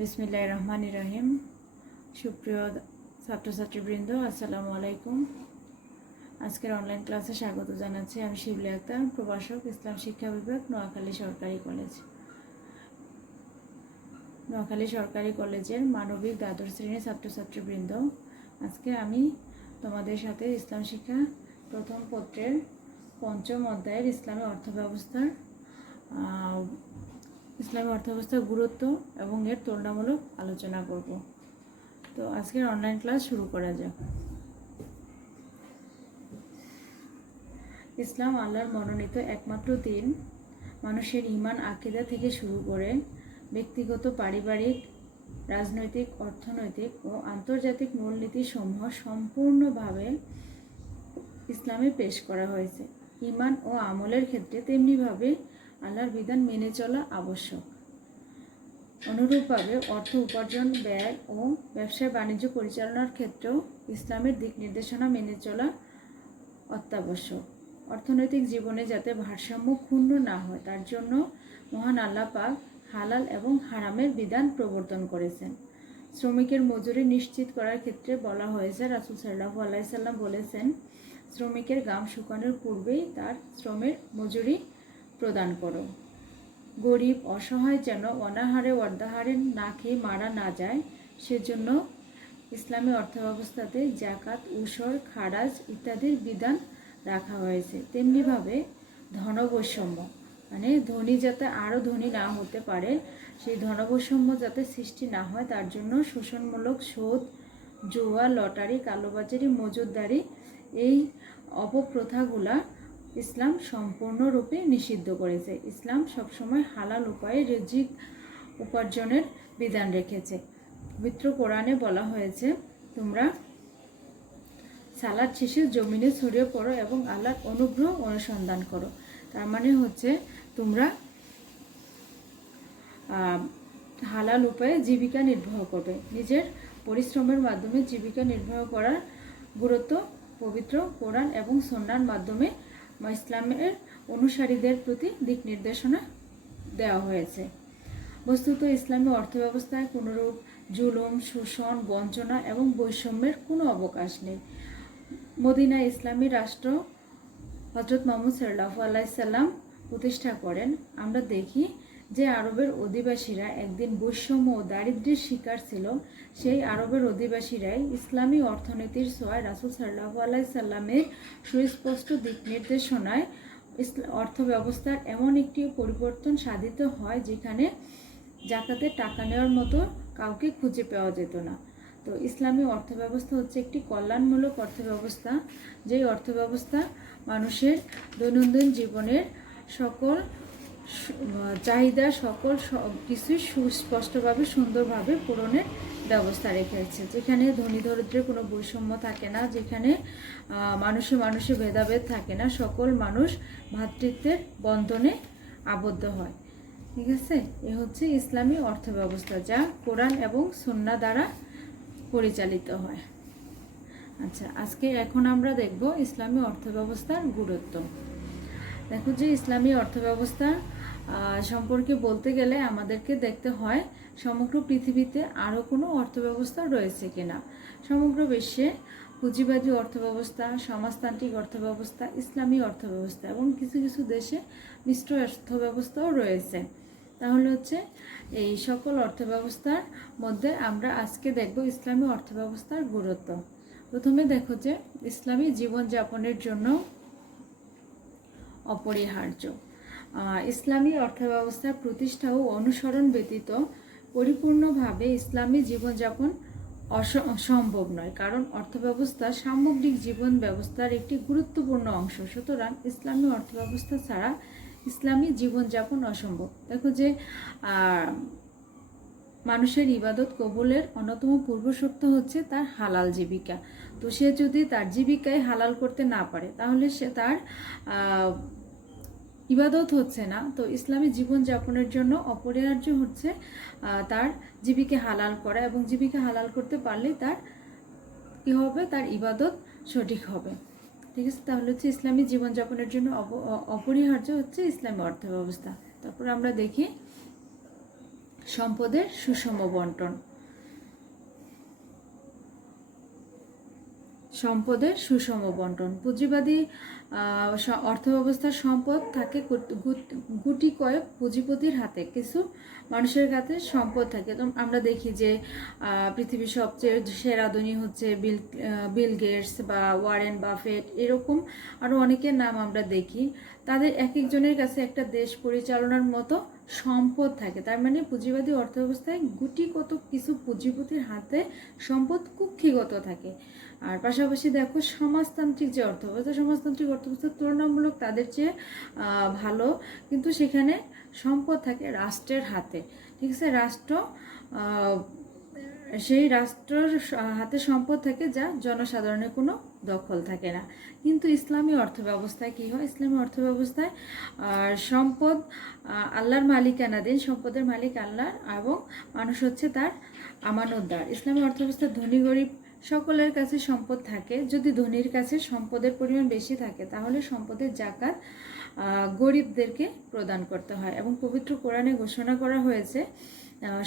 বিসমিল্লাহির রহমানির রহিম। সুপ্রিয় ছাত্রছাত্রীবৃন্দ, আসসালামু আলাইকুম। আজকের অনলাইন ক্লাসে স্বাগত জানাচ্ছি। আমি শিবলি আক্তার, প্রভাষক, ইসলাম শিক্ষা বিভাগ, নোয়াখালী সরকারি কলেজ। নোয়াখালী সরকারি কলেজের মানবিক দ্বাদশ শ্রেণীর ছাত্রছাত্রীবৃন্দ, আজকে আমি তোমাদের সাথে ইসলাম শিক্ষা প্রথম পত্রের পঞ্চম অধ্যায়ের ইসলামী অর্থব্যবস্থার গুরুত্ব এবং এর তুলনামূলক আলোচনা করব। তো আজকের অনলাইন ক্লাস শুরু করা যাক। ইসলাম আল্লাহর মনোনীত একমাত্র দিন। মানুষের ঈমান আকীদা থেকে শুরু করে ব্যক্তিগত, পারিবারিক, রাজনৈতিক, অর্থনৈতিক ও আন্তর্জাতিক মূলনীতিসমূহ সম্পূর্ণভাবে ইসলামে পেশ করা হয়েছে। ঈমান ও আমলের ক্ষেত্রে তেমনিভাবে আল্লাহর বিধান মেনে চলা আবশ্যক। অনুরূপভাবে অর্থ উপার্জন, ব্যয় ও ব্যবসা বাণিজ্য পরিচালনার ক্ষেত্রেও ইসলামের দিক নির্দেশনা মেনে চলা অত্যাবশ্যক। অর্থনৈতিক জীবনে যাতে ভারসাম্য ক্ষুণ্ণ না হয় তার জন্য মহান আল্লাহ পাক হালাল এবং হারামের বিধান প্রবর্তন করেছেন। শ্রমিকের মজুরি নিশ্চিত করার ক্ষেত্রে বলা হয়েছে, রাসূল সাল্লাল্লাহু আলাইহি সাল্লাম বলেছেন, শ্রমিকের ঘাম শুকানোর পূর্বেই তার শ্রমের মজুরি প্রদান করো। গরিব অসহায় যেন অনাহারে অর্ধাহারে না খেয়ে মারা না যায়, সেজন্য ইসলামী অর্থব্যবস্থাতে জাকাত, উসর, খারাজ ইত্যাদির বিধান রাখা হয়েছে। তেমনিভাবে ধনবৈষম্য, মানে ধনী যাতে আরও ধনী না হতে পারে, সেই ধনবৈষম্য যাতে সৃষ্টি না হয় তার জন্য শোষণমূলক সুদ, জুয়া, লটারি, কালোবাজারি, মজুতদারি এই অপপ্রথাগুলা ইসলাম সম্পূর্ণরূপে নিষিদ্ধ করেছে। ইসলাম সবসময় হালাল উপায়ে রিজিক উপার্জনের বিধান রেখেছে। পবিত্র কোরআনে বলা হয়েছে, তোমরা সালাত শেষে জমিনে ছড়িয়ে পড়ো এবং আল্লাহর অনুগ্রহ অনুসন্ধান করো। তার মানে হচ্ছে তোমরা হালাল উপায়ে জীবিকা নির্বাহ করবে। নিজের পরিশ্রমের মাধ্যমে জীবিকা নির্বাহ করার গুরুত্ব পবিত্র কোরআন এবং সুন্নাহর মাধ্যমে ইসলামের অনুসারীদের প্রতি দিক নির্দেশনা দেওয়া হয়েছে। বস্তুত ইসলামী অর্থব্যবস্থায় কোনোরূপ জুলুম, শোষণ, বঞ্চনা এবং বৈষম্যের কোনো অবকাশ নেই। মদিনায় ইসলামী রাষ্ট্র হযরত মুহাম্মদ সাল্লাল্লাহু আলাইহি সাল্লাম প্রতিষ্ঠা করেন। আমরা দেখি যে আরবের অধিবাসীরা একদিন বৈষম্য ও দারিদ্র্যের শিকার ছিল, সেই আরবের অধিবাসীরাই ইসলামী অর্থনীতির ছোঁয়ায় রাসূল সাল্লাল্লাহু আলাইহি সাল্লামের সুস্পষ্ট দিক নির্দেশনায় অর্থব্যবস্থার এমন একটি পরিবর্তন সাধিত হয় যেখানে জাকাতের টাকা নেওয়ার মতো কাউকে খুঁজে পাওয়া যেত না। তো ইসলামী অর্থব্যবস্থা হচ্ছে একটি কল্যাণমূলক অর্থব্যবস্থা, যেই অর্থব্যবস্থা মানুষের দৈনন্দিন জীবনের সকল চাহিদা, সকল কিছুই সুস্পষ্টভাবে সুন্দরভাবে পূরণের ব্যবস্থা রেখেছে। যেখানে ধনী দরিদ্রের কোনো বৈষম্য থাকে না, যেখানে মানুষে মানুষে ভেদাভেদ থাকে না, সকল মানুষ ভ্রাতৃত্বের বন্ধনে আবদ্ধ হয়। ঠিক আছে, এ হচ্ছে ইসলামী অর্থব্যবস্থা, যা কোরআন এবং সুন্নাহ দ্বারা পরিচালিত হয়। আচ্ছা, এখন আমরা দেখব ইসলামী অর্থব্যবস্থার গুরুত্ব। দেখো যে ইসলামী অর্থব্যবস্থা সম্পর্কে বলতে গেলে আমাদেরকে দেখতে হয় সমগ্র পৃথিবীতে আরও কোনো অর্থব্যবস্থা রয়েছে কিনা। সমগ্র বিশ্বে পুঁজিবাদী অর্থব্যবস্থা, সমাজতান্ত্রিক অর্থব্যবস্থা, ইসলামী অর্থব্যবস্থা এবং কিছু কিছু দেশে মিশ্র অর্থব্যবস্থাও রয়েছে। তাহলে হচ্ছে এই সকল অর্থব্যবস্থার মধ্যে আমরা আজকে দেখব ইসলামী অর্থব্যবস্থার গুরুত্ব। প্রথমে দেখো যে ইসলামী জীবনযাপনের জন্য অপরিহার্য। ইসলামী অর্থব্যবস্থার প্রতিষ্ঠা ও অনুসরণ ব্যতীত পরিপূর্ণভাবে ইসলামী জীবনযাপন অসম্ভব নয়, কারণ অর্থব্যবস্থা সামগ্রিক জীবন ব্যবস্থার একটি গুরুত্বপূর্ণ অংশ। সুতরাং ইসলামী অর্থব্যবস্থা ছাড়া ইসলামী জীবনযাপন অসম্ভব। দেখো যে মানুষের ইবাদত কবুলের অন্যতম পূর্বশর্ত হচ্ছে তার হালাল জীবিকা। তো সে যদি তার জীবিকায় হালাল করতে না পারে তাহলে সে তার ইবাদত হচ্ছে না। তো ইসলামী জীবনযাপনের জন্য অপরিহার্য হচ্ছে তার জীবিকা হালাল করা, এবং জীবিকা হালাল করতে পারলে তার কী হবে, তার ইবাদত সঠিক হবে। ঠিক আছে, তাহলে হচ্ছে ইসলামী জীবনযাপনের জন্য অপরিহার্য হচ্ছে ইসলামী অর্থব্যবস্থা। তারপর আমরা দেখি সম্পদের সুষম বন্টন। সম্পদের সুষম বন্টন। পুঁজিবাদী অর্থব্যবস্থার সম্পদ থাকে গুটি কয়েক পুঁজিপতির হাতে, কিছু মানুষের কাছে সম্পদ থাকে। তো আমরা দেখি যে পৃথিবীর সবচেয়ে সেরা ধনী হচ্ছে বিল গেটস বা ওয়ারেন বাফেট, এরকম আরও অনেকের নাম আমরা দেখি। তাদের এক একজনের কাছে একটা দেশ পরিচালনার মতো সম্পদ থাকে। তার মানে পুঁজিবাদী অর্থব্যবস্থায় গুটি কত কিছু পুঁজিপতির হাতে সম্পদ কুক্ষিগত থাকে। আর পাশাপাশি দেখো সমাজতান্ত্রিক যে অর্থব্যবস্থা, সমাজতান্ত্রিক অর্থব্যবস্থা তুলনামূলক তাদের চেয়ে ভালো, কিন্তু সেখানে সম্পদ থাকে রাষ্ট্রের হাতে। ঠিক আছে, সেই রাষ্ট্রের হাতে সম্পদ থাকে যা জনসাধারণের কোনো দখল থাকে না। কিন্তু ইসলামী অর্থব্যবস্থায় কি হয়? ইসলামী অর্থব্যবস্থায় সম্পদ আল্লাহর মালিকানাধীন, সম্পদের মালিক আল্লাহ এবং মানুষ হচ্ছে তার আমানতদার। ইসলামী অর্থব্যবস্থায় ধনী গরিব সকলের কাছে সম্পদ থাকে। যদি ধনীর কাছে সম্পদের পরিমাণ বেশি থাকে তাহলে সম্পদের জাকাত গরিবদেরকে প্রদান করতে হয়। এবং পবিত্র কোরআনে ঘোষণা করা হয়েছে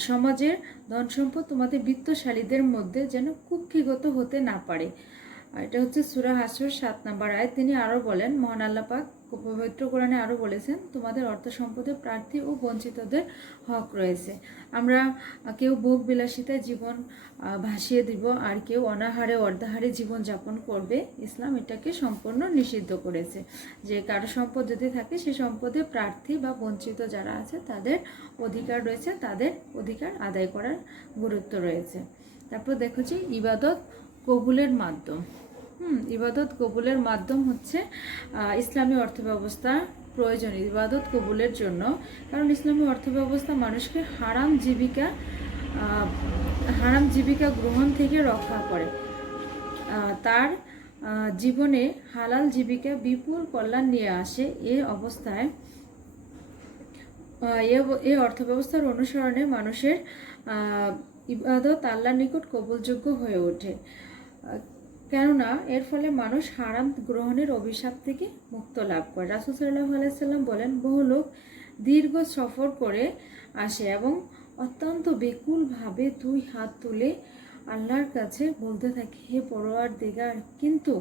সমাজের ধন সম্পদ তোমাদের বিত্তশালীদের মধ্যে যেন কুক্ষিগত হতে না পারে। এটা হচ্ছে সূরা হাশর 7 নম্বর আয়াত। তিনি আরও বলেন, মহান আল্লাহ পাক পবিত্র কোরআনে আরও বলেছেন, তোমাদের অর্থ সম্পদের প্রার্থী ও বঞ্চিতদের হক রয়েছে। আমরা কেউ ভোগ বিলাসিতায় জীবন ভাসিয়ে দিব, আর কেউ অনাহারে অর্ধাহারে জীবন যাপন করবে। ইসলাম এটাকে সম্পূর্ণ নিষিদ্ধ করেছে যে কারো সম্পদ যদি থাকে সে সম্পদে প্রার্থী বা বঞ্চিত যারা আছে তাদের অধিকার রয়েছে, তাদের অধিকার আদায় করার গুরুত্ব রয়েছে। তারপর দেখো যে ইবাদত কবুলের মাধ্যম। ইবাদত কবুলের মাধ্যম হচ্ছে ইসলামী অর্থব্যবস্থা প্রয়োজন ইবাদত কবুলের জন্য। কারণ ইসলামী অর্থব্যবস্থা মানুষকে হারাম জীবিকা গ্রহণ থেকে রক্ষা করে। তার জীবনে হালাল জীবিকা বিপুল কল্যাণ নিয়ে আসে। এই অর্থব্যবস্থার অনুসরণে মানুষের ইবাদত আল্লাহর নিকট কবুলযোগ্য হয়ে ওঠে, কেননা এর ফলে মানুষ হারাম গ্রহণের অভিশাপ থেকে মুক্ত লাভ করে। রাসূল সাল্লাল্লাহু আলাইহি সাল্লাম বলেন, বহু লোক দীর্ঘ সফর করে আসে এবং অত্যন্ত বেকুলভাবে দুই হাত তুলে আল্লাহর কাছে বলতে থাকে, হে পরওয়ারদিগার, কিন্তু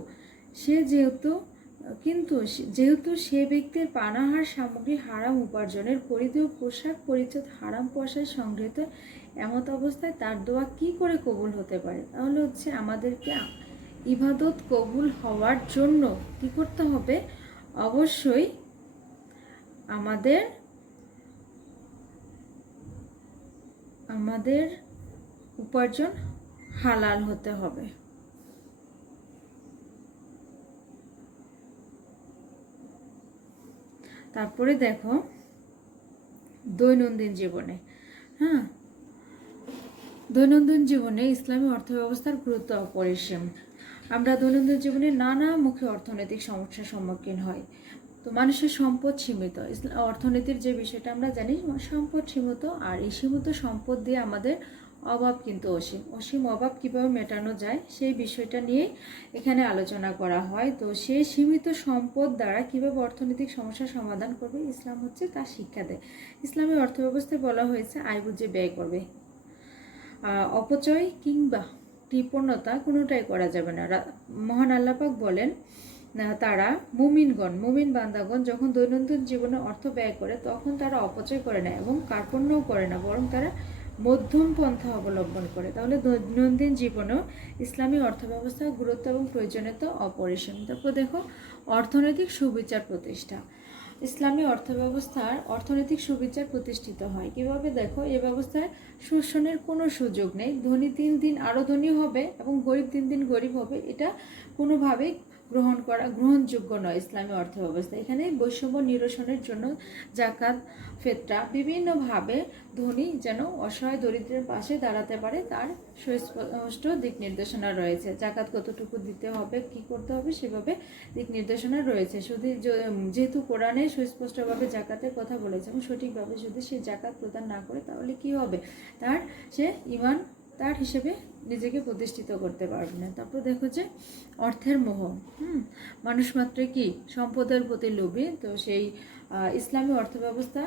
যেহেতু সে ব্যক্তির পানাহার সামগ্রী হারাম উপার্জনের, পরিধেয় পোশাক পরিচ্ছদ হারাম পয়সায় সংগৃহীত, এমত অবস্থায় তার দোয়া কি করে কবুল হতে পারে? তাহলে হচ্ছে আমাদেরকে ইবাদত কবুল হওয়ার জন্য কি করতে হবে? অবশ্যই আমাদের উপার্জন হালাল হতে হবে। তারপরে দেখো দৈনন্দিন জীবনে, দৈনন্দিন জীবনে ইসলামী অর্থব্যবস্থার গুরুত্ব অপরিসীম। আমরা দৈনন্দিন জীবনে নানামুখী অর্থনৈতিক সমস্যার সম্মুখীন হই। তো মানুষের সম্পদ সীমিত। অর্থনীতির যে বিষয়টা আমরা জানি, সম্পদ সীমিত, আর এই সীমিত সম্পদ দিয়ে আমাদের অভাব কিন্তু অসীম অভাব কিভাবে মেটানো যায় সেই বিষয়টা নিয়ে এখানে আলোচনা করা হয়। তো সেই সীমিত সম্পদ দ্বারা কিভাবে অর্থনৈতিক সমস্যার সমাধান করবে, ইসলাম হচ্ছে তার শিক্ষা দেয়। ইসলামী অর্থব্যবস্থায় বলা হয়েছে আয় বুঝে ব্যয় করবে, অপচয় কিংবা কৃপণতা কোনোটাই করা যাবে না। মহান আল্লাহ পাক বলেন, তারা মুমিন বান্দাগণ যখন দৈনন্দিন জীবনে অর্থ ব্যয় করে তখন তারা অপচয় করে না এবং কার্পণ্যও করে না, বরং তারা মধ্যম পন্থা অবলম্বন করে। তাহলে দৈনন্দিন জীবনেও ইসলামী অর্থব্যবস্থার গুরুত্ব এবং প্রয়োজনীয়তা অপরিসীম। তারপর দেখো অর্থনৈতিক সুবিচার প্রতিষ্ঠা। ইসলামী অর্থব্যবস্থার অর্থনৈতিক সুবিচার প্রতিষ্ঠিত হয় কিভাবে? দেখো, এ ব্যবস্থায় শোষণের কোনো সুযোগ নেই। ধনী দিন দিন আরও ধনী হবে এবং গরিব দিন দিন গরিব হবে, এটা কোনোভাবেই গ্রহণযোগ্য নয় ইসলামী অর্থব্যবস্থা। এখানে বৈষম্য নিরসনের জন্য জাকাত, ফিতরা বিভিন্নভাবে ধনী যেন অসহায় দরিদ্রের পাশে দাঁড়াতে পারে তার সুস্পষ্ট দিক নির্দেশনা রয়েছে। জাকাত কতটুকু দিতে হবে, কি করতে হবে, সেভাবে দিক নির্দেশনা রয়েছে। শুধু যেহেতু কোরআনে সুস্পষ্টভাবে জাকাতের কথা বলেছে এবং সঠিকভাবে যদি সে জাকাত প্রদান না করে তাহলে কি হবে? সে ঈমান তার হিসেবে নিজেকে প্রতিষ্ঠিত করতে পারবে না। তারপর দেখো যে অর্থের মোহ। মানুষ মাত্র কি সম্পদের প্রতি লোভী, তো সেই ইসলামী অর্থব্যবস্থা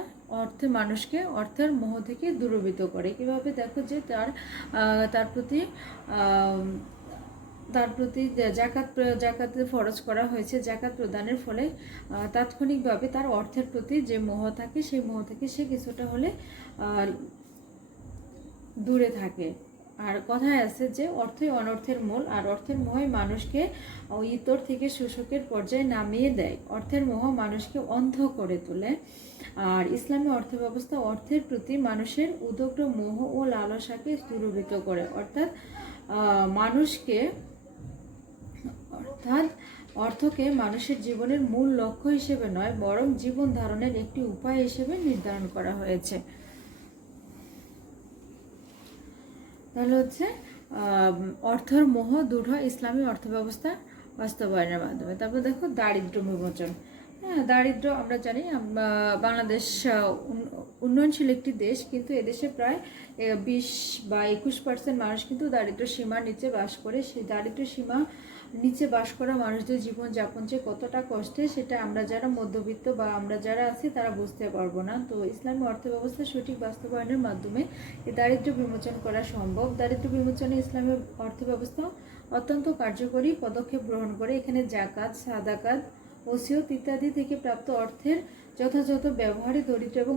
মানুষকে অর্থের মোহ থেকে দূরীভূত করে। কীভাবে? দেখো যে তার প্রতি জাকাত ফরজ করা হয়েছে। জাকাত প্রদানের ফলে তাৎক্ষণিকভাবে তার অর্থের প্রতি যে মোহ থাকে, সেই মোহ থেকে সে কিছুটা হলে দূরে থাকে। আর কথায় আছে যে অর্থই অনর্থের মূল, আর অর্থের মোহই মানুষকে ইতর থেকে শোষকের পর্যায়ে নামিয়ে দেয়। অর্থের মোহ মানুষকে অন্ধ করে তোলে। আর ইসলামী অর্থব্যবস্থা অর্থের প্রতি মানুষের উদ্গ্র মোহ ও লালসাকে দূরীভূত করে। অর্থাৎ অর্থকে মানুষের জীবনের মূল লক্ষ্য হিসেবে নয়, বরং জীবন ধারণের একটি উপায় হিসেবে নির্ধারণ করা হয়েছে। তাহলে হচ্ছে অর্থের মোহ দূর হয় ইসলামী অর্থব্যবস্থা বাস্তবায়নের মাধ্যমে। তারপর দেখো দারিদ্র্য বিমোচন। হ্যাঁ, দারিদ্র্য আমরা জানি, বাংলাদেশ উন্নয়নশীল একটি দেশ, কিন্তু এদেশে প্রায় 20 বা 21% মানুষ কিন্তু দারিদ্র্য সীমার নিচে বাস করে। সেই দারিদ্র্য সীমা নিচে বাস করা মানুষদের জীবনযাপন যে কতটা কষ্টে, সেটা আমরা যারা মধ্যবিত্ত বা আমরা যারা আছি তারা বুঝতে পারবো না। তো ইসলামী অর্থব্যবস্থা সঠিক বাস্তবায়নের মাধ্যমে এই দারিদ্র্য বিমোচন করা সম্ভব। দারিদ্র্য বিমোচনে ইসলামী অর্থব্যবস্থা অত্যন্ত কার্যকরী পদক্ষেপ গ্রহণ করে। এখানে জাকাত, সাদাকাত, ওসিয়ত ইত্যাদি থেকে প্রাপ্ত অর্থের যথাযথ ব্যবহারে দরিদ্র এবং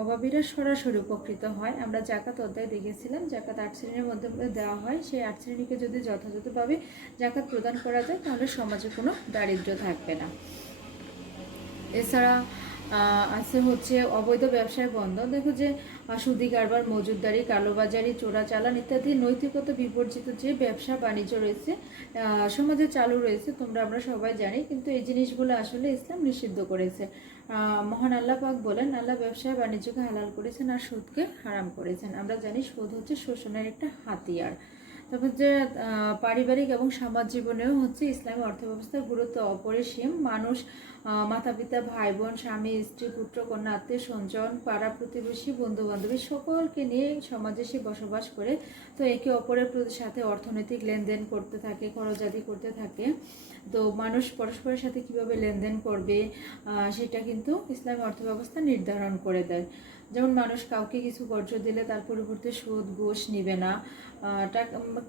অভাবীরা সরাসরি উপকৃত হয়। আমরা জাকাত অধ্যায় দেখেছিলাম, জাকাত 8 শ্রেণীর মধ্যে দেওয়া হয়। সেই 8 শ্রেণীকে যদি যথাযথভাবে জাকাত প্রদান করা যায়, তাহলে সমাজে কোনো দারিদ্র্য থাকবে না। এছাড়া আছে হচ্ছে অবৈধ ব্যবসায় বন্ধ। দেখো যে সুদি কারবার, মজুদদারি, কালোবাজারি, চোরাচালান ইত্যাদি নৈতিকতা বিবর্জিত যে ব্যবসা বাণিজ্য রয়েছে, সমাজে চালু রয়েছে, আমরা সবাই জানি, কিন্তু এই জিনিসগুলো আসলে ইসলাম নিষিদ্ধ করেছে। মহান আল্লাহ পাক বলেন, আল্লাহ ব্যবসা বাণিজ্যকে হালাল করেছেন আর সুদকে হারাম করেছেন। আমরা জানি সুদ হচ্ছে শোষণের একটা হাতিয়ার। তারপর যে পারিবারিক এবং সমাজ জীবনেও হচ্ছে ইসলামী অর্থব্যবস্থার গুরুত্ব অপরিসীম। মানুষ মাতা পিতা, ভাই বোন, স্বামী স্ত্রী, পুত্র কন্যা, আত্মীয় স্বজন, পাড়া প্রতিবেশী, বন্ধু বান্ধবী সকলকে নিয়ে সমাজে সে বসবাস করে। তো একে অপরের সাথে অর্থনৈতিক লেনদেন করতে থাকে, খরচাদি করতে থাকে। তো মানুষ পরস্পরের সাথে কিভাবে লেনদেন করবে, সেটা কিন্তু ইসলামী অর্থব্যবস্থা নির্ধারণ করে দেয়। যেমন মানুষ কাউকে কিছু কর্জ দিলে তার পরিবর্তে সুদ ঘুষ নিবে না।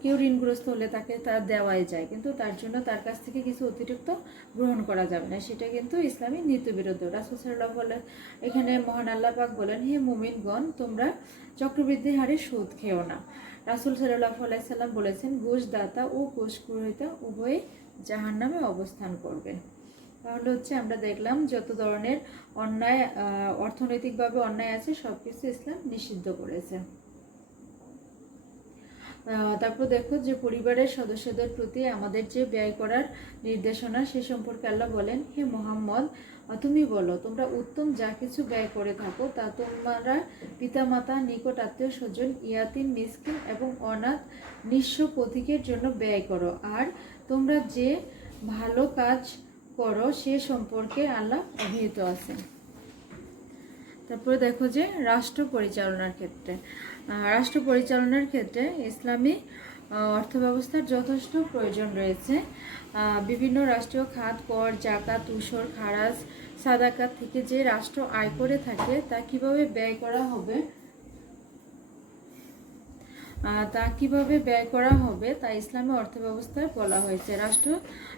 কেউ ঋণগ্রস্ত হলে তাকে তার দেওয়াই যায়, কিন্তু তার জন্য তার কাছ থেকে কিছু অতিরিক্ত গ্রহণ করা যাবে না। সেটা কিন্তু ইসলামী নীতিবিরুদ্ধ। রাসূল সাল্লাল্লাহু আলাইহি এখানে মহান আল্লাহ পাক বলেন, হে মুমিনগণ, তোমরা চক্রবৃদ্ধি হারে সুদ খেও না। রাসূল সাল্লাল্লাহু আলাইহি সাল্লাম বলেছেন, ঘুষ দাতা ও ঘুষখোর উভয়ে জাহান্নামে অবস্থান করবে। তাহলে হচ্ছে আমরা দেখলাম যত ধরনের অন্যায়, অর্থনৈতিকভাবে অন্যায় আছে, সবকিছু ইসলাম নিষিদ্ধ করেছে। তারপর দেখো যে পরিবারের সদস্যদের প্রতি আমাদের যে ব্যয় করার নির্দেশনা, সে সম্পর্কে আল্লাহ বলেন, হে মুহাম্মদ, তুমি বলো, তোমরা উত্তম যা কিছু ব্যয় করে থাকো তা তোমরা পিতামাতা, নিকট আত্মীয় স্বজন, ইয়াতিম, মিসকিন এবং অনাথ নিঃস্ব পথিকের জন্য ব্যয় করো। আর তোমরা যে ভালো কাজ করো সে সম্পর্কে আল্লাহ অভিহিত আছেন। তারপরে দেখো যে রাষ্ট্র পরিচালনার ক্ষেত্রে ইসলামী অর্থব্যবস্থার যথেষ্ট প্রয়োজন রয়েছে। বিভিন্ন রাষ্ট্রীয় খাত, কর, জাকাত, উসর, খারাজ, সাদাকাত থেকে যে রাষ্ট্র আয় করে থাকে তা কিভাবে ব্যয় করা হবে তা ইসলামী অর্থব্যবস্থায় বলা হয়েছে। রাষ্ট্র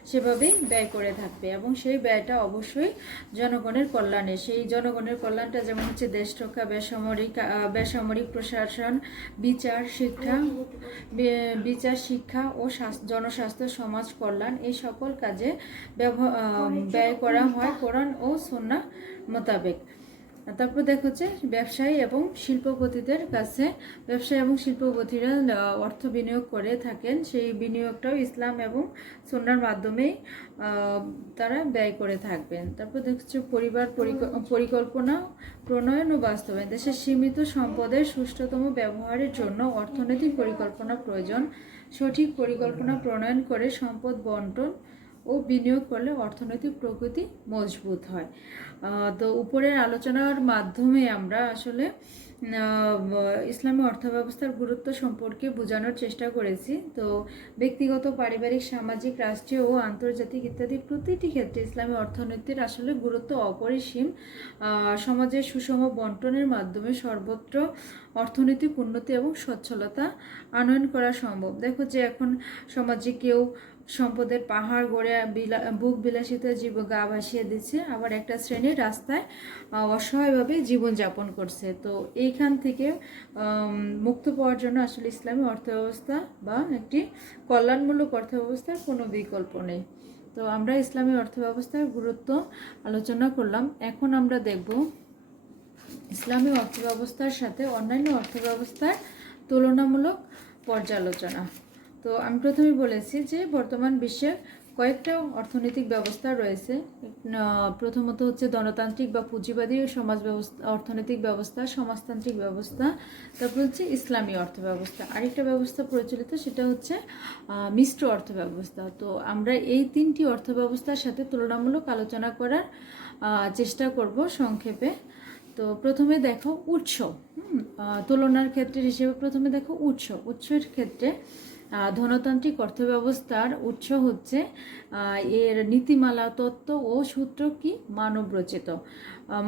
সেভাবেই ব্যয় করে থাকবে এবং সেই ব্যয়টা অবশ্যই জনগণের কল্যাণে। সেই জনগণের কল্যাণটা যেমন হচ্ছে দেশ রক্ষা, বেসামরিক প্রশাসন, বিচার, শিক্ষা ও জনস্বাস্থ্য, সমাজ কল্যাণ, এই সকল কাজে ব্যয় করা হয় কোরআন ও সুন্নাহ মোতাবেক। তারপর দেখো যে ব্যবসায়ী এবং শিল্পপতিরা অর্থ বিনিয়োগ করে থাকেন, সেই বিনিয়োগটাও ইসলাম এবং সুন্নাহর মাধ্যমেই তারা ব্যয় করে থাকবেন। তারপর দেখছো পরিবার পরিকল্পনা প্রণয়ন ও বাস্তবায়ন। দেশের সীমিত সম্পদের সুষ্ঠুতম ব্যবহারের জন্য অর্থনৈতিক পরিকল্পনা প্রয়োজন। সঠিক পরিকল্পনা প্রণয়ন করে সম্পদ বন্টন ও বিনিয়োগ করলে অর্থনৈতিক প্রগতি মজবুত হয়। তো উপরের আলোচনার মাধ্যমে আমরা আসলে ইসলামী অর্থব্যবস্থার গুরুত্ব সম্পর্কে বোঝানোর চেষ্টা করেছি। তো ব্যক্তিগত, পারিবারিক, সামাজিক, রাষ্ট্রীয় ও আন্তর্জাতিক ইত্যাদি প্রতিটি ক্ষেত্রে ইসলামী অর্থনীতির আসলে গুরুত্ব অপরিসীম। সমাজের সুষম বন্টনের মাধ্যমে সর্বত্র অর্থনৈতিক উন্নতি এবং সচ্ছলতা আনয়ন করা সম্ভব। দেখো যে এখন সমাজে কেউ সম্পদের পাহাড় গড়ে বুক বিলাসিতা গা ভাসিয়ে দিচ্ছে, আবার একটা শ্রেণীর রাস্তায় অসহায়ভাবে জীবনযাপন করছে। তো এইখান থেকে মুক্ত পাওয়ার জন্য আসলে ইসলামী অর্থব্যবস্থা বা একটি কল্যাণমূলক অর্থব্যবস্থার কোনো বিকল্প নেই। তো আমরা ইসলামী অর্থব্যবস্থার গুরুত্ব আলোচনা করলাম। এখন আমরা দেখব ইসলামী অর্থব্যবস্থার সাথে অন্যান্য অর্থব্যবস্থার তুলনামূলক পর্যালোচনা। তো আমি প্রথমে বলেছি যে বর্তমান বিশ্বে কয়েকটা অর্থনৈতিক ব্যবস্থা রয়েছে। প্রথমত হচ্ছে গণতান্ত্রিক বা পুঁজিবাদী সমাজ ব্যবস্থা, অর্থনৈতিক ব্যবস্থা, সমাজতান্ত্রিক ব্যবস্থা, তারপর হচ্ছে ইসলামী অর্থব্যবস্থা। আরেকটা ব্যবস্থা প্রচলিত সেটা হচ্ছে মিশ্র অর্থব্যবস্থা। তো আমরা এই তিনটি অর্থব্যবস্থার সাথে তুলনামূলক আলোচনা করার চেষ্টা করব সংক্ষেপে। তো প্রথমে দেখো উৎস, তুলনার ক্ষেত্রে হিসেবে প্রথমে দেখো উৎসের ক্ষেত্রে ধনতান্ত্রিক অর্থব্যবস্থার উৎস হচ্ছে এর নীতিমালা, তত্ত্ব ও সূত্র কি মানবরচিত।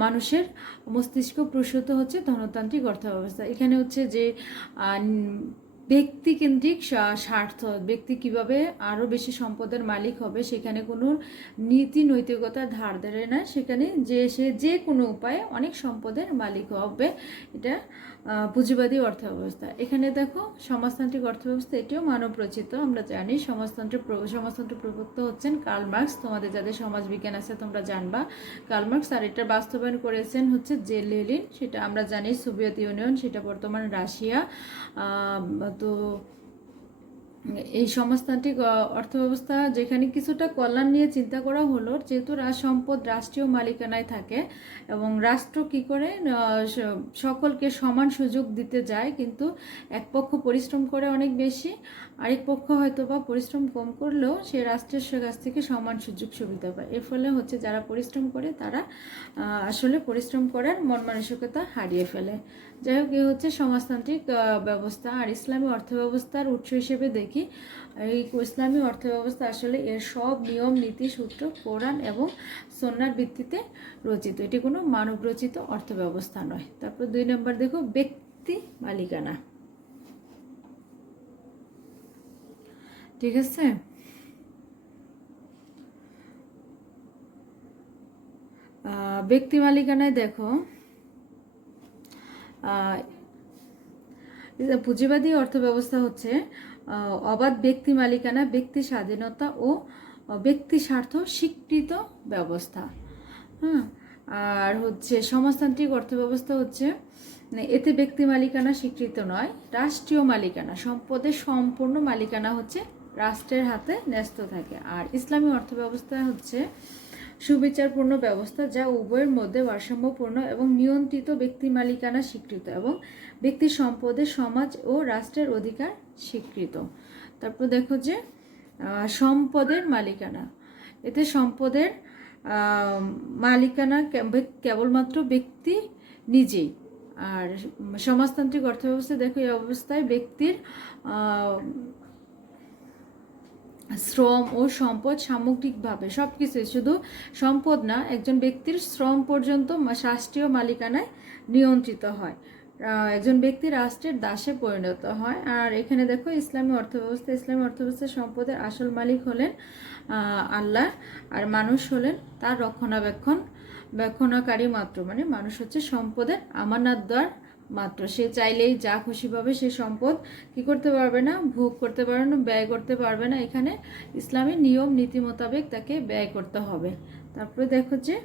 মানুষের মস্তিষ্ক প্রসূত হচ্ছে ধনতান্ত্রিক অর্থব্যবস্থা। এখানে হচ্ছে যে ব্যক্তিকেন্দ্রিক স্বার্থ, ব্যক্তি কিভাবে আরও বেশি সম্পদের মালিক হবে সেখানে কোনো নীতি নৈতিকতার ধার ধারে না, সেখানে সে যে কোনো উপায়ে অনেক সম্পদের মালিক হবে, এটা পুঁজিবাদী অর্থব্যবস্থা। এখানে দেখো সমাজতান্ত্রিক অর্থব্যবস্থা, এটিও মানব রচিত। আমরা জানি সমাজতন্ত্রের প্রবক্তা হচ্ছেন কার্ল মার্কস। তোমাদের যাদের সমাজ বিজ্ঞান আছে তোমরা জানবা কার্ল মার্কস। আর এটা বাস্তবায়ন করেছেন হচ্ছে জে লেনিন, সেটা আমরা জানি সোভিয়েত ইউনিয়ন, সেটা বর্তমান রাশিয়া। তো এই সমাজতান্ত্রিক অর্থব্যবস্থা যেখানে কিছুটা কল্যাণ নিয়ে চিন্তা করা হলো, যেহেতু সম্পদ রাষ্ট্রীয় মালিকানায় থাকে এবং রাষ্ট্র কি করে সকলকে সমান সুযোগ দিতে যায়, কিন্তু এক পক্ষ পরিশ্রম করে অনেক বেশি, আরেক পক্ষ হয়তো বা পরিশ্রম কম করলেও সে রাষ্ট্রের কাছ থেকে সমান সুযোগ সুবিধা পায়। এর ফলে হচ্ছে যারা পরিশ্রম করে তারা আসলে পরিশ্রম করার মন মানসিকতা হারিয়ে ফেলে। যাই হোক, এই হচ্ছে সমাজতান্ত্রিক ব্যবস্থা। আর ইসলামী অর্থব্যবস্থার উৎস হিসেবে দেখি, এই ইসলামী অর্থব্যবস্থা আসলে এর সব নিয়ম, নীতি, সূত্র কোরআন এবং সুন্নাহর ভিত্তিতে রচিত। এটি কোনো মানব রচিত অর্থব্যবস্থা নয়। তারপর 2 নম্বর দেখো ব্যক্তি মালিকানা। ঠিক আছে, ব্যক্তি মালিকানায় দেখো পুঁজিবাদী অর্থব্যবস্থা হচ্ছে অবাধ ব্যক্তি মালিকানা, ব্যক্তি স্বাধীনতা ও ব্যক্তি স্বার্থ স্বীকৃত ব্যবস্থা। আর হচ্ছে সমাজতান্ত্রিক অর্থব্যবস্থা হচ্ছে এতে ব্যক্তি মালিকানা স্বীকৃত নয়, রাষ্ট্রীয় মালিকানা, সম্পদের সম্পূর্ণ মালিকানা হচ্ছে রাষ্ট্রের হাতে ন্যস্ত থাকে। আর ইসলামী অর্থব্যবস্থা হচ্ছে সুবিচারপূর্ণ ব্যবস্থা যা উভয়ের মধ্যে ভারসাম্যপূর্ণ এবং নিয়ন্ত্রিত, ব্যক্তি মালিকানা স্বীকৃত এবং ব্যক্তি সম্পদের সমাজ ও রাষ্ট্রের অধিকার স্বীকৃত। তারপর দেখো যে সম্পদের মালিকানা, এতে সম্পদের মালিকানা কেবলমাত্র ব্যক্তি নিজেই। আর সমাজতান্ত্রিক অর্থব্যবস্থা দেখো এই অবস্থায় ব্যক্তির শ্রম ও সম্পদ সামগ্রিকভাবে সব কিছু, শুধু সম্পদ না, একজন ব্যক্তির শ্রম পর্যন্ত রাষ্ট্রীয় মালিকানায় নিয়ন্ত্রিত হয়। একজন ব্যক্তি রাষ্ট্রের দাসে পরিণত হয়। আর এখানে দেখো ইসলামী অর্থব্যবস্থার সম্পদের আসল মালিক হলেন আল্লাহ, আর মানুষ হলেন তার রক্ষণাকারী মাত্র। মানে মানুষ হচ্ছে সম্পদের আমানতদার মাত্র। সে চাইলেই যা খুশিভাবে সে সম্পদ কি করতে পারবে না, ভোগ করতে পারবে না, ব্যয় করতে পারবে না। এখানে ইসলামী নিয়ম নীতি মোতাবেক তাকে ব্যয় করতে হবে। তারপরে দেখো যে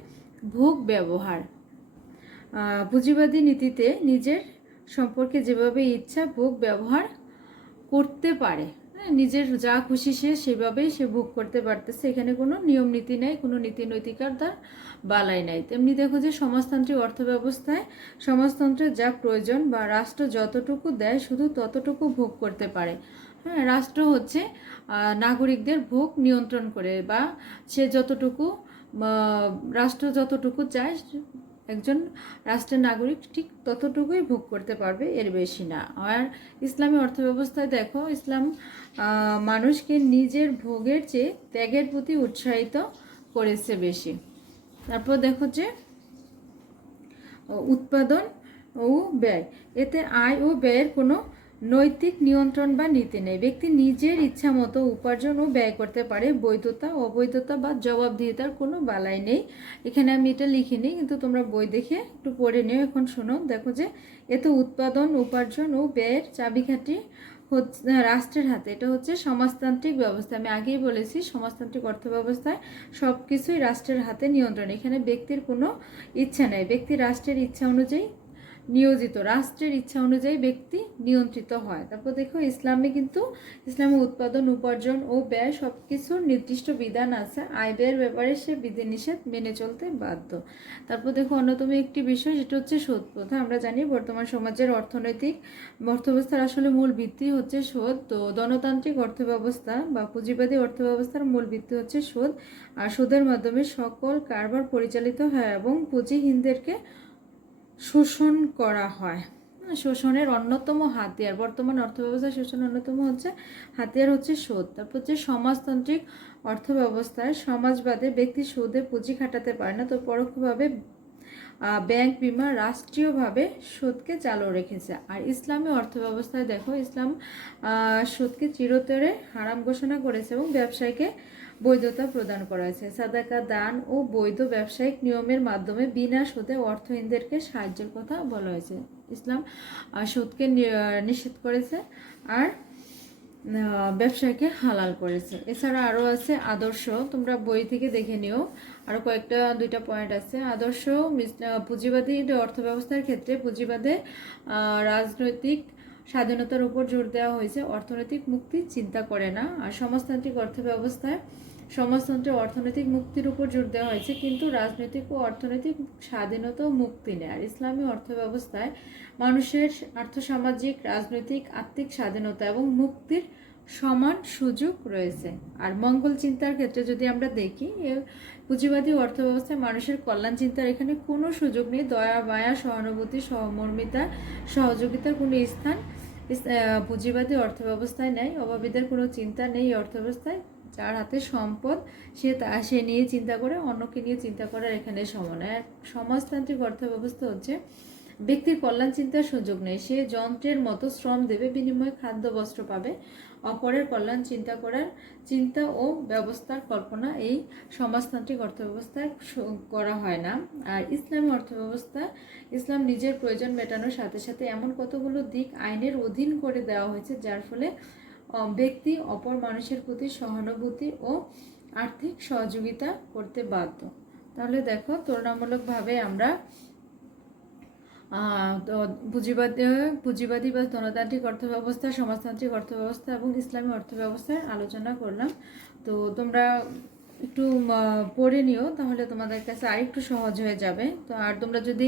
ভোগ ব্যবহার, পুঁজিবাদী নীতিতে নিজের সম্পর্কে যেভাবে ইচ্ছা ভোগ ব্যবহার করতে পারে, নিজের যা খুশি সেভাবেই সে ভোগ করতে পারতেছে। এখানে কোনো নিয়ম নীতি নেই, কোনো নীতি নৈতিকতার বালাই নাই। তেমনি দেখো যে সমাজতান্ত্রিক অর্থব্যবস্থায় সমাজতন্ত্রের যা প্রয়োজন বা রাষ্ট্র যতটুকু দেয় শুধু ততটুকু ভোগ করতে পারে। রাষ্ট্র হচ্ছে নাগরিকদের ভোগ নিয়ন্ত্রণ করে, বা সে যতটুকু রাষ্ট্র যতটুকু চায় একজন রাষ্ট্রের নাগরিক ঠিক ততটুকুই ভোগ করতে পারবে, এর বেশি না। আর ইসলামী অর্থব্যবস্থায় দেখো, ইসলাম মানুষকে নিজের ভোগের চেয়ে ত্যাগের প্রতি উৎসাহিত করেছে বেশি। তারপর দেখো যে উৎপাদন ও ব্যয়, এতে আয় ও ব্যয়ের কোনো নৈতিক নিয়ন্ত্রণ বা নীতি নেই। ব্যক্তি নিজের ইচ্ছা মতো উপার্জন ও ব্যয় করতে পারে। বৈধতা, অবৈধতা বা জবাবদিহিতার কোনো বালাই নেই। এখানে আমি এটা লিখিনি, কিন্তু তোমরা বই দেখে একটু পড়ে নিও। এখন শোনো, দেখো যে এতে উৎপাদন, উপার্জন ও ব্যয়ের চাবিকাঠি হচ্ছে রাষ্ট্রের হাতে। এটা হচ্ছে সমাজতান্ত্রিক ব্যবস্থা। আমি আগেই বলেছি, সমাজতান্ত্রিক অর্থ ব্যবস্থায় সব কিছুই রাষ্ট্রের হাতে নিয়ন্ত্রণ। এখানে ব্যক্তির কোনো ইচ্ছা নেই, ব্যক্তি রাষ্ট্রের ইচ্ছা অনুযায়ী নিয়োজিত, রাষ্ট্রের ইচ্ছা অনুযায়ী ব্যক্তি নিয়ন্ত্রিত হয়। তারপর দেখো ইসলামে কিন্তু ইসলামে উৎপাদন, উপার্জন ও ব্যয় সব কিছুর নির্দিষ্ট বিধান আছে। আয় ব্যয়ের ব্যাপারে সে বিধিনিষেধ মেনে চলতে বাধ্য। তারপর দেখো অন্যতম একটি বিষয়, যেটা হচ্ছে সুদ প্রথা। আমরা জানি বর্তমান সমাজের অর্থনৈতিক অর্থব্যবস্থার আসলে মূল ভিত্তি হচ্ছে সুদ। তো গণতান্ত্রিক অর্থব্যবস্থা বা পুঁজিবাদী অর্থব্যবস্থার মূল ভিত্তি হচ্ছে সুদ। আর সুদের মাধ্যমে সকল কারবার পরিচালিত হয় এবং পুঁজিহীনদেরকে শোষণ করা হয়। শোষণের অন্যতম হাতিয়ার, বর্তমান অর্থব্যবস্থা শোষণের অন্যতম হাতিয়ার হচ্ছে সুদ। তারপর হচ্ছে সমাজতান্ত্রিক অর্থব্যবস্থায় সমাজবাদে ব্যক্তি সুদে পুঁজি খাটাতে পারে না, তো পরোক্ষভাবে ব্যাংক, বিমা রাষ্ট্রীয়ভাবে সুদকে চালু রেখেছে। আর ইসলামী অর্থব্যবস্থায় দেখো, ইসলাম সুদকে চিরতরে হারাম ঘোষণা করেছে এবং ব্যবসায়ীকে বৈধতা প্রদান করা হয়েছে। সাদাকা, দান ও বৈধ ব্যবসায়িক নিয়মের মাধ্যমে বিনা সুদে অর্থহীনদেরকে সাহায্যের কথা বলা হয়েছে। ইসলাম সুদকে নিষেধ করেছে আর ব্যবসায়কে হালাল করেছে। এছাড়া আরও আছে আদর্শ, তোমরা বই থেকে দেখে নিও। আরও দুইটা পয়েন্ট আছে। আদর্শ, পুঁজিবাদী অর্থব্যবস্থার ক্ষেত্রে পুঁজিবাদে রাজনৈতিক স্বাধীনতার উপর জোর দেওয়া হয়েছে, অর্থনৈতিক মুক্তি চিন্তা করে না। আর সমাজতান্ত্রিক অর্থব্যবস্থায় সমাজতন্ত্রে অর্থনৈতিক মুক্তির উপর জোর দেওয়া হয়েছে, কিন্তু রাজনৈতিক ও অর্থনৈতিক স্বাধীনতা ও মুক্তি নেই। আর ইসলামী অর্থব্যবস্থায় মানুষের আর্থসামাজিক, রাজনৈতিক, আত্মিক স্বাধীনতা এবং মুক্তির সমান সুযোগ রয়েছে। আর মঙ্গল চিন্তার ক্ষেত্রে যদি আমরা দেখি, পুঁজিবাদী অর্থব্যবস্থায় মানুষের কল্যাণ চিন্তার এখানে কোনো সুযোগ নেই। দয়া, মায়া, সহানুভূতি, সহমর্মিতা, সহযোগিতার কোনো স্থান পুঁজিবাদী অর্থব্যবস্থায় নেই। অভাবীদের কোনো চিন্তা নেই এই অর্থব্যবস্থায়। যার হাতে সম্পদ সে নিয়ে চিন্তা করে, অন্যকে নিয়ে চিন্তা করার এখানে সময় নেই। সমাজতান্ত্রিক অর্থব্যবস্থা হচ্ছে ব্যক্তির কল্যাণ চিন্তার সুযোগ নেই। সে যন্ত্রের মতো শ্রম দেবে, বিনিময়ে খাদ্য বস্ত্র পাবে। অপরের কল্যাণ চিন্তা করার চিন্তা ও ব্যবস্থার কল্পনা এই সমাজতান্ত্রিক অর্থব্যবস্থায় করা হয় না। আর ইসলামী অর্থব্যবস্থা, ইসলাম নিজের প্রয়োজন মেটানোর সাথে সাথে এমন কতগুলো দিক আইনের অধীন করে দেওয়া হয়েছে, যার ফলে ব্যক্তি অপর মানুষের প্রতি সহানুভূতি ও আর্থিক সহযোগিতা করতে বাধ্য। তাহলে দেখো, তুলনামূলকভাবে আমরা পুঁজিবাদী বা ধনতান্ত্রিক অর্থব্যবস্থা, সমাজতান্ত্রিক অর্থব্যবস্থা এবং ইসলামী অর্থব্যবস্থার আলোচনা করলাম। তো তোমরা একটু পড়ে নিও, তাহলে তোমাদের কাছে আরেকটু সহজ হয়ে যাবে। তো আর তোমরা যদি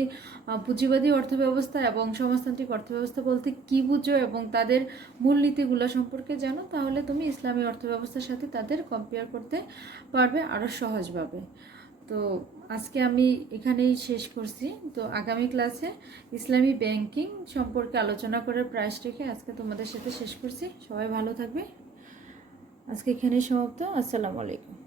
পুঁজিবাদী অর্থব্যবস্থা এবং সমাজতান্ত্রিক অর্থব্যবস্থা বলতে কী বুঝো এবং তাদের মূলনীতিগুলো সম্পর্কে জানো, তাহলে তুমি ইসলামী অর্থব্যবস্থার সাথে তাদের কম্পেয়ার করতে পারবে আরও সহজভাবে। তো আজকে আমি এখানেই শেষ করছি। তো আগামী ক্লাসে ইসলামী ব্যাংকিং সম্পর্কে আলোচনা করার প্রয়াস রেখে আজকে তোমাদের সাথে শেষ করছি। সবাই ভালো থাকবে। আজকে এখানেই সমাপ্ত। আসসালামু আলাইকুম।